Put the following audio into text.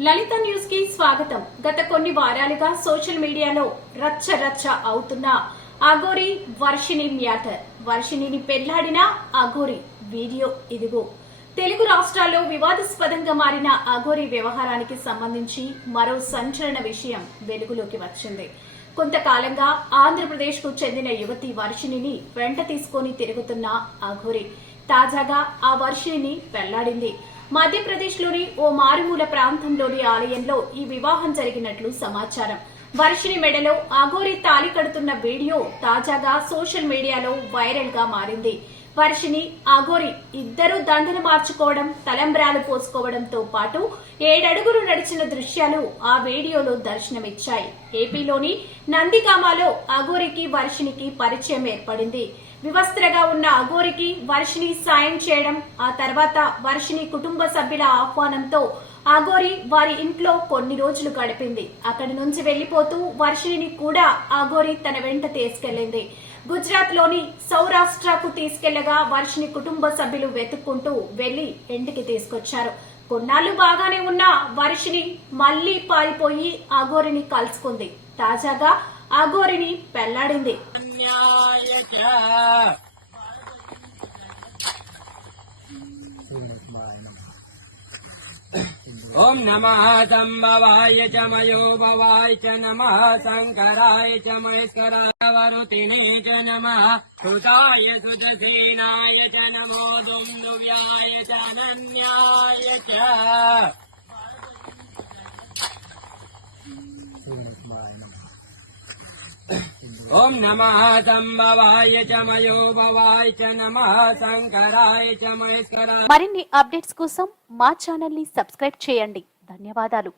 లలిత న్యూస్కి స్వాగతం. గత కొన్ని వారాలుగా సోషల్ మీడియాలో రచ్చ రచ్చ అవుతున్న అఘోరి వర్షిణి మ్యాటర్. వర్షిణిని పెళ్ళాడిన అఘోరి వీడియో ఇదిగో. తెలుగు రాష్ట్రాల్లో వివాదాస్పదంగా మారిన అఘోరి వ్యవహారానికి సంబంధించి మరో సంచలన విషయం వెలుగులోకి వచ్చింది. కొంతకాలంగా ఆంధ్రప్రదేశ్కు చెందిన యువతి వర్షిణిని వెంట తీసుకొని తిరుగుతున్న అఘోరి. తాజాగా ఆ వర్షిణిని పెళ్ళాడింది. మధ్యప్రదేశ్లోని ఓ మారుమూల ప్రాంతంలోని ఆలయంలో ఈ వివాహం జరిగినట్లు సమాచారం. వర్షిని మెడలో అఘోరి తాలి కడుతున్న వీడియో తాజాగా సోషల్ మీడియాలో వైరల్గా మారింది. వర్షిని అఘోరి ఇద్దరు దండలు మార్చుకోవడం తలంబ్రాలు పోసుకోవడంతో పాటు ఏడడుగులు నడిచిన దృశ్యాలు ఆ వీడియోలో దర్శనమిచ్చాయి. ఏపీలోని నందిగామాలో అఘోరికి వర్షినికి పరిచయం ఏర్పడింది. వివస్త్రగా ఉన్న అఘోరికి వర్షిని సాయం చేయడం ఆ తర్వాత వర్షిని కుటుంబ సభ్యుల ఆహ్వానంతో అగోరి వారి ఇంట్లో కొన్ని రోజులు గడిపింది. అక్కడి నుంచి వెళ్ళిపోతూ వర్షిని కూడా అగోరి తన వెంట తీసుకెళ్ళింది గుజరాత్లోని సౌరాష్ట్రకు తీసుకెళ్ళగా వర్షిని కుటుంబ సభ్యులు వెతుక్కుంటూ వెళ్ళి ఇంటికి తీసుకొచ్చారు. కొన్నాళ్ళు బాగానే ఉన్న వర్షిని మళ్ళీ పారిపోయి అగోరిని కలుసుకుంది. తాజాగా అగోరిని పెళ్ళాడింది. ॐ नमः सम्भवाय च मयो भवाय च नमः शङ्कराय च महेश्वराय वरुतिने च नमः सुताय सुजसेनाय च नमो दुन्दुव्याय च अनन्याय च ॐ ఓం నమ సంభవాయ చ మయోభవాయ చ నమ శంకరాయ చ మహేశ్వరాయ మరిన్ని అప్డేట్స్ కోసం మా ఛానల్ని సబ్స్క్రైబ్ చేయండి. ధన్యవాదాలు.